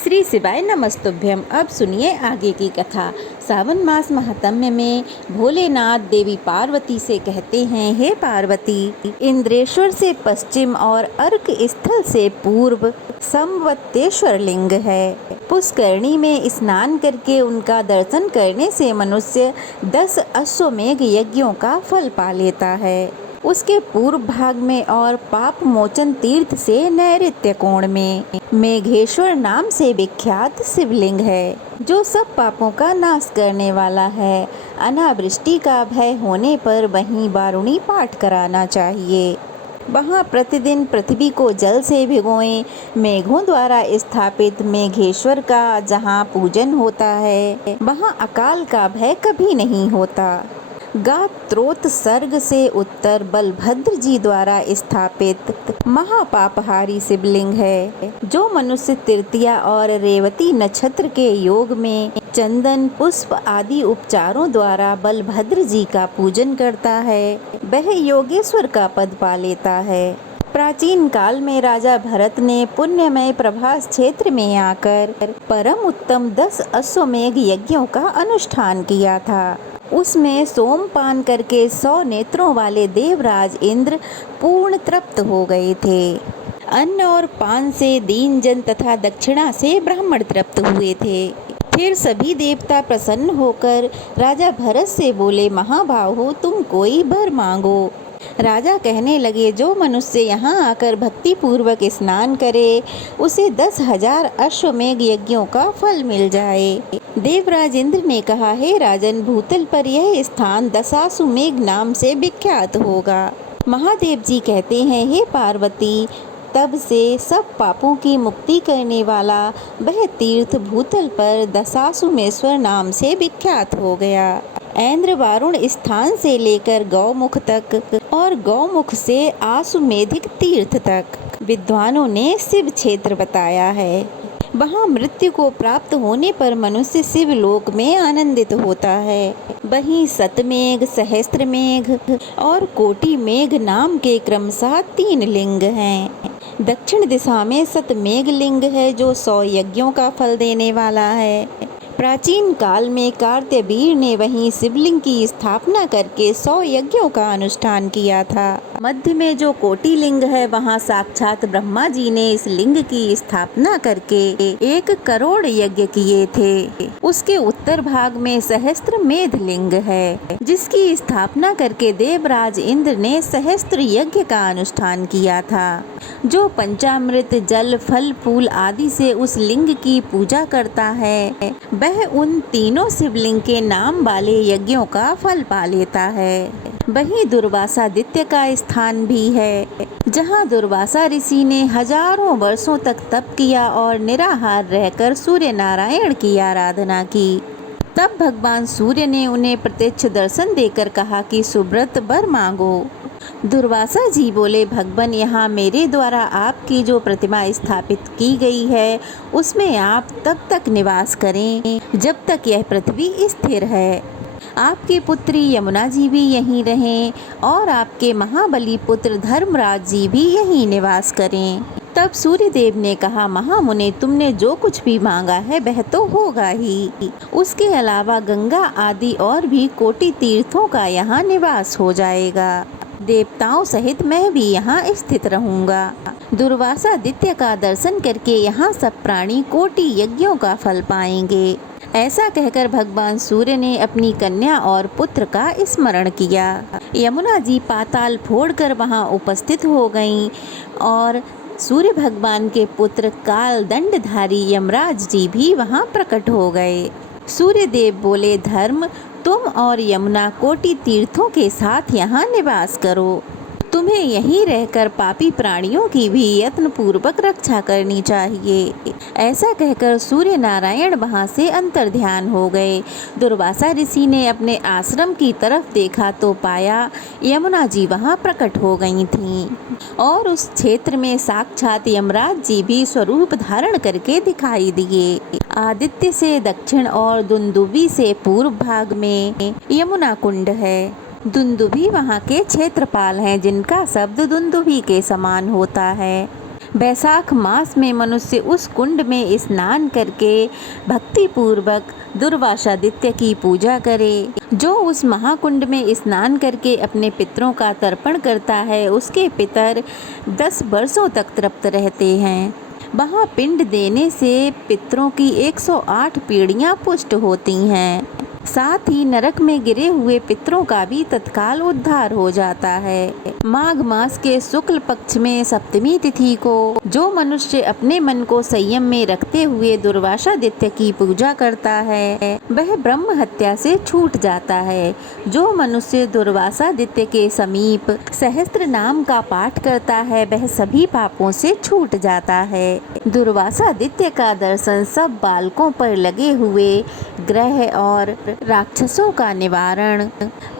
श्री शिवाय नमस्तुभ्यम। अब सुनिए आगे की कथा। सावन मास महात्म्य में भोलेनाथ देवी पार्वती से कहते हैं, हे पार्वती, इंद्रेश्वर से पश्चिम और अर्क स्थल से पूर्व संवत्तेश्वर लिंग है। पुष्करणी में स्नान करके उनका दर्शन करने से मनुष्य 10 अश्वमेघ यज्ञों का फल पा लेता है। उसके पूर्व भाग में और पाप मोचन तीर्थ से नैऋत्य कोण में मेघेश्वर नाम से विख्यात शिवलिंग है, जो सब पापों का नाश करने वाला है। अनावृष्टि का भय होने पर वहीं वारुणी पाठ कराना चाहिए। वहाँ प्रतिदिन पृथ्वी को जल से भिगोएं। मेघों द्वारा स्थापित मेघेश्वर का जहाँ पूजन होता है, वहाँ अकाल का भय कभी नहीं होता। गात्रोत सर्ग से उत्तर बलभद्र जी द्वारा स्थापित महापापहारी शिवलिंग है, जो मनुष्य तृतीया और रेवती नक्षत्र के योग में चंदन पुष्प आदि उपचारों द्वारा बलभद्र जी का पूजन करता है, वह योगेश्वर का पद पा लेता है। प्राचीन काल में राजा भरत ने पुण्यमय प्रभास क्षेत्र में आकर परम उत्तम 10 अश्वमेघ यज्ञों का अनुष्ठान किया था। उसमें सोमपान करके 100 नेत्रों वाले देवराज इंद्र पूर्ण तृप्त हो गए थे। अन्न और पान से दीन जन तथा दक्षिणा से ब्राह्मण तृप्त हुए थे। फिर सभी देवता प्रसन्न होकर राजा भरत से बोले, महाबाहो, तुम कोई वर मांगो। राजा कहने लगे, जो मनुष्य यहाँ आकर भक्ति पूर्वक स्नान करे, उसे 10,000 अश्वमेघ यज्ञों का फल मिल जाए। देवराज इंद्र ने कहा, हे राजन, भूतल पर यह स्थान दशाश्वमेघ नाम से विख्यात होगा। महादेव जी कहते हैं, हे पार्वती, तब से सब पापों की मुक्ति करने वाला वह तीर्थ भूतल पर दशाश्वमेश्वर नाम से विख्यात हो गया। ऐन्द्र वारुण स्थान से लेकर गौमुख तक और गौमुख से आश्वमेधिक तीर्थ तक विद्वानों ने शिव क्षेत्र बताया है। वहाँ मृत्यु को प्राप्त होने पर मनुष्य शिवलोक में आनंदित होता है। वहीं सतमेघ, सहस्त्रमेघ और कोटि मेघ नाम के क्रमशः 3 लिंग हैं। दक्षिण दिशा में सतमेघ लिंग है, जो 100 यज्ञों का फल देने वाला है। प्राचीन काल में कार्त्यवीर ने वहीं शिवलिंग की स्थापना करके 100 यज्ञों का अनुष्ठान किया था। मध्य में जो कोटि लिंग है, वहाँ साक्षात ब्रह्मा जी ने इस लिंग की स्थापना करके 1 करोड़ यज्ञ किए थे। उसके उत्तर भाग में सहस्त्रमेध लिंग है, जिसकी स्थापना करके देवराज इंद्र ने सहस्त्र यज्ञ का अनुष्ठान किया था। जो पंचामृत, जल, फल, फूल आदि से उस लिंग की पूजा करता है, वह उन तीनों शिवलिंग के नाम वाले यज्ञों का फल पा लेता है। वहीं दुर्वासादित्य का स्थान भी है, जहाँ दुर्वासा ऋषि ने हजारों वर्षों तक तप किया और निराहार रहकर सूर्य नारायण की आराधना की। तब भगवान सूर्य ने उन्हें प्रत्यक्ष दर्शन देकर कहा कि सुब्रत, वर मांगो। दुर्वासा जी बोले, भगवान, यहाँ मेरे द्वारा आपकी जो प्रतिमा स्थापित की गई है, उसमें आप तब तक निवास करें जब तक यह पृथ्वी स्थिर है। आपकी पुत्री यमुना जी भी यहीं रहें और आपके महाबली पुत्र धर्मराज जी भी यहीं निवास करें। तब सूर्यदेव ने कहा, महामुने, तुमने जो कुछ भी मांगा है वह तो होगा ही। उसके अलावा गंगा आदि और भी कोटि तीर्थों का यहाँ निवास हो जाएगा। देवताओं सहित मैं भी यहाँ स्थित रहूँगा। दुर्वासादित्य का दर्शन करके यहाँ सब प्राणी कोटि यज्ञों का फल पाएंगे। ऐसा कहकर भगवान सूर्य ने अपनी कन्या और पुत्र का स्मरण किया। यमुना जी पाताल फोड़कर वहाँ उपस्थित हो गईं और सूर्य भगवान के पुत्र काल दंडधारी यमराज जी भी वहाँ प्रकट हो गए। सूर्य देव बोले, धर्म, तुम और यमुना कोटि तीर्थों के साथ यहाँ निवास करो। तुम्हें यहीं रहकर पापी प्राणियों की भी यत्न पूर्वक रक्षा करनी चाहिए। ऐसा कहकर सूर्य नारायण वहाँ से अंतर्ध्यान हो गए। दुर्वासा ऋषि ने अपने आश्रम की तरफ देखा तो पाया यमुना जी वहाँ प्रकट हो गई थीं और उस क्षेत्र में साक्षात यमराज जी भी स्वरूप धारण करके दिखाई दिए। आदित्य से दक्षिण और दुंदुभी से पूर्व भाग में यमुना कुंड है। दुंदुभी वहाँ के क्षेत्रपाल हैं, जिनका शब्द दुंदुभी के समान होता है। बैसाख मास में मनुष्य उस कुंड में स्नान करके भक्ति पूर्वक दुर्वासादित्य की पूजा करे। जो उस महाकुंड में स्नान करके अपने पितरों का तर्पण करता है उसके पितर 10 वर्षों तक तृप्त रहते हैं। वहाँ पिंड देने से पितरों की 108 पीढ़ियाँ पुष्ट होती हैं। साथ ही नरक में गिरे हुए पितरों का भी तत्काल उद्धार हो जाता है। माघ मास के शुक्ल पक्ष में सप्तमी तिथि को जो मनुष्य अपने मन को संयम में रखते हुए दुर्वासादित्य की पूजा करता है वह ब्रह्म हत्या से छूट जाता है। जो मनुष्य दुर्वासादित्य के समीप सहस्त्र नाम का पाठ करता है वह सभी पापों से छूट जाता है। दुर्वासादित्य का दर्शन सब बालकों पर लगे हुए ग्रह और राक्षसों का निवारण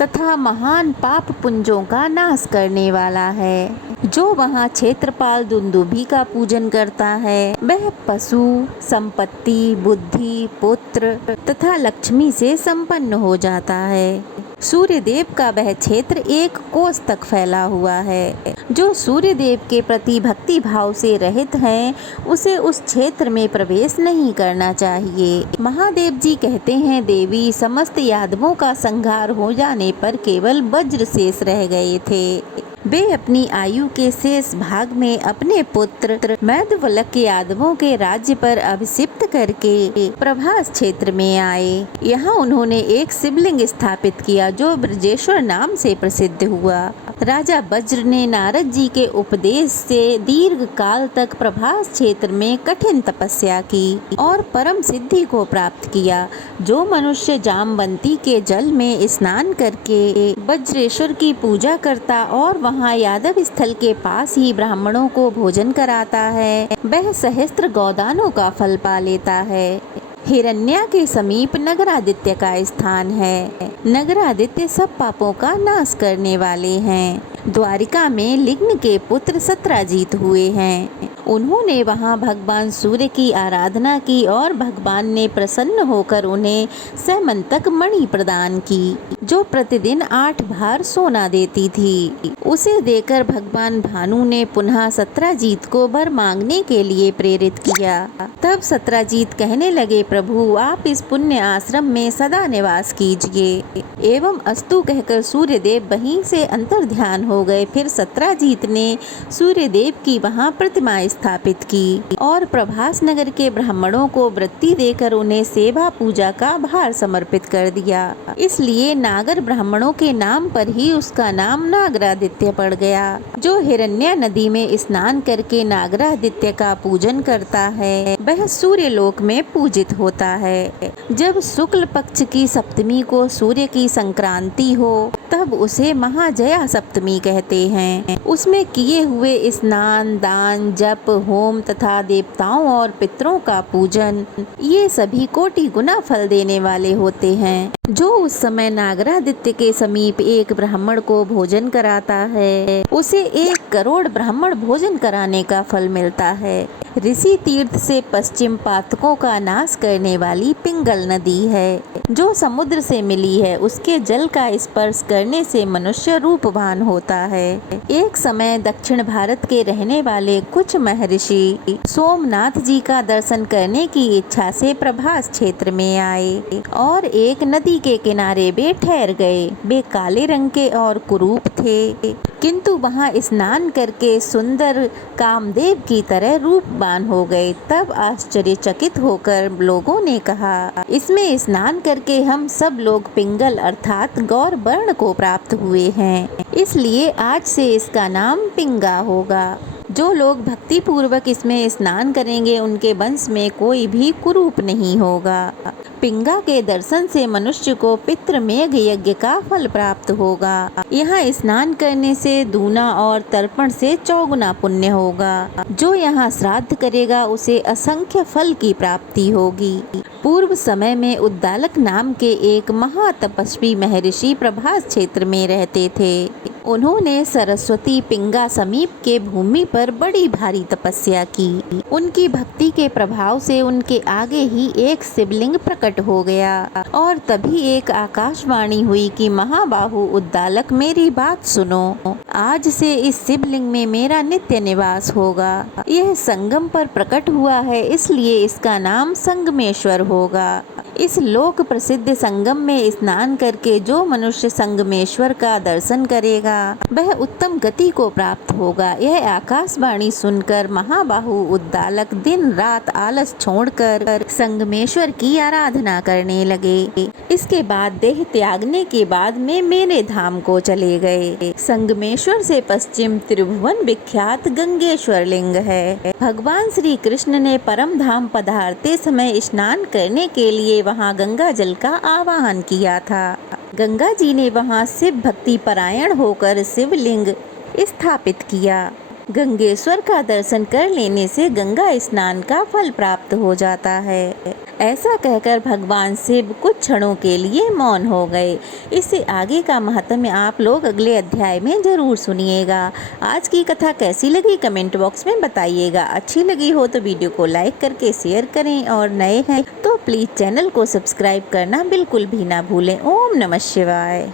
तथा महान पाप पुंजों का नाश करने वाला है। जो वहाँ क्षेत्रपाल दुंदुभी का पूजन करता है वह पशु, संपत्ति, बुद्धि, पुत्र तथा लक्ष्मी से संपन्न हो जाता है। सूर्य देव का वह क्षेत्र 1 कोस तक फैला हुआ है। जो सूर्य देव के प्रति भक्ति भाव से रहित हैं उसे उस क्षेत्र में प्रवेश नहीं करना चाहिए। महादेव जी कहते हैं, देवी समस्त यादवों का संहार हो जाने पर केवल वज्र शेष रह गए थे। वे अपनी आयु के शेष भाग में अपने पुत्र मैदवलक यादवों के राज्य पर अभिषिक्त करके प्रभास क्षेत्र में आए। यहाँ उन्होंने एक शिवलिंग स्थापित किया जो ब्रजेश्वर नाम से प्रसिद्ध हुआ। राजा वज्र ने नारद जी के उपदेश से दीर्घ काल तक प्रभास क्षेत्र में कठिन तपस्या की और परम सिद्धि को प्राप्त किया। जो मनुष्य जामवंती के जल में स्नान करके वज्रेश्वर की पूजा करता और वहाँ यादव स्थल के पास ही ब्राह्मणों को भोजन कराता है वह सहस्त्र गोदानों का फल पा लेता है। हिरण्या के समीप नगरादित्य का स्थान है। नगरादित्य सब पापों का नाश करने वाले हैं। द्वारिका में लिंग के पुत्र सत्राजीत हुए हैं। उन्होंने वहां भगवान सूर्य की आराधना की और भगवान ने प्रसन्न होकर उन्हें सैमंतक मणि प्रदान की जो प्रतिदिन 8 भार सोना देती थी। उसे देकर भगवान भानु ने पुनः सत्राजीत को वर मांगने के लिए प्रेरित किया। तब सत्राजीत कहने लगे, प्रभु आप इस पुण्य आश्रम में सदा निवास कीजिए। एवं अस्तु कहकर सूर्यदेव वहीं से अंतर्ध्यान हो गए। फिर सत्राजीत ने सूर्यदेव की वहां प्रतिमा स्थापित की और प्रभास नगर के ब्राह्मणों को वृत्ति देकर उन्हें सेवा पूजा का भार समर्पित कर दिया। इसलिए नागर ब्राह्मणों के नाम पर ही उसका नाम नागरादित्य पड़ गया। जो हिरण्या नदी में स्नान करके नागरादित्य का पूजन करता है वह सूर्य लोक में पूजित होता है। जब शुक्ल पक्ष की सप्तमी को सूर्य की संक्रांति हो तब उसे महाजया सप्तमी कहते हैं। उसमें किए हुए स्नान, दान, जप, होम तथा देवताओं और पितरों का पूजन ये सभी कोटि गुना फल देने वाले होते हैं। जो उस समय नागरादित्य के समीप एक ब्राह्मण को भोजन कराता है उसे 1 करोड़ ब्राह्मण भोजन कराने का फल मिलता है। ऋषि तीर्थ से पश्चिम पातकों का नाश करने वाली पिंगल नदी है जो समुद्र से मिली है। उसके जल का स्पर्श करने से मनुष्य रूपवान होता है। एक समय दक्षिण भारत के रहने वाले कुछ महर्षि सोमनाथ जी का दर्शन करने की इच्छा से प्रभास क्षेत्र में आए और एक नदी के किनारे वे ठहर गए। वे काले रंग के और कुरूप थे किंतु वहां स्नान करके सुंदर कामदेव की तरह रूपवान हो गए। तब आश्चर्यचकित होकर लोगों ने कहा, इसमें स्नान करके हम सब लोग पिंगल अर्थात गौर वर्ण को प्राप्त हुए हैं, इसलिए आज से इसका नाम पिंगा होगा। जो लोग भक्ति पूर्वक इसमें स्नान करेंगे उनके वंश में कोई भी कुरूप नहीं होगा। पिंगा के दर्शन से मनुष्य को पितृ मेघ यज्ञ का फल प्राप्त होगा। यहाँ स्नान करने से दूना और तर्पण से 4 गुना पुण्य होगा। जो यहाँ श्राद्ध करेगा उसे असंख्य फल की प्राप्ति होगी। पूर्व समय में उद्दालक नाम के एक महातपस्वी महर्षि प्रभास क्षेत्र में रहते थे। उन्होंने सरस्वती पिंगा समीप के भूमि पर बड़ी भारी तपस्या की। उनकी भक्ति के प्रभाव से उनके आगे ही एक शिवलिंग प्रकट हो गया और तभी एक आकाशवाणी हुई कि महाबाहु उद्दालक, मेरी बात सुनो। आज से इस शिवलिंग में मेरा नित्य निवास होगा। यह संगम पर प्रकट हुआ है, इसलिए इसका नाम संगमेश्वर होगा। इस लोक प्रसिद्ध संगम में स्नान करके जो मनुष्य संगमेश्वर का दर्शन करेगा वह उत्तम गति को प्राप्त होगा। यह आकाशवाणी सुनकर महाबाहु उद्दालक दिन रात आलस छोड़कर संगमेश्वर की आराधना करने लगे। इसके बाद देह त्यागने के बाद में मेरे धाम को चले गए। संगमेश्वर से पश्चिम त्रिभुवन विख्यात गंगेश्वर लिंग है। भगवान श्री कृष्ण ने परम धाम पधारते समय स्नान करने के लिए वहां गंगा जल का आवाहन किया था। गंगा जी ने वहां शिव भक्ति परायण होकर शिवलिंग स्थापित किया। गंगेश्वर का दर्शन कर लेने से गंगा स्नान का फल प्राप्त हो जाता है। ऐसा कहकर भगवान शिव कुछ क्षणों के लिए मौन हो गए। इससे आगे का महत्व आप लोग अगले अध्याय में जरूर सुनिएगा। आज की कथा कैसी लगी कमेंट बॉक्स में बताइएगा। अच्छी लगी हो तो वीडियो को लाइक करके शेयर करें और नए हैं तो प्लीज़ चैनल को सब्सक्राइब करना बिल्कुल भी ना भूलें। ओम नमः शिवाय।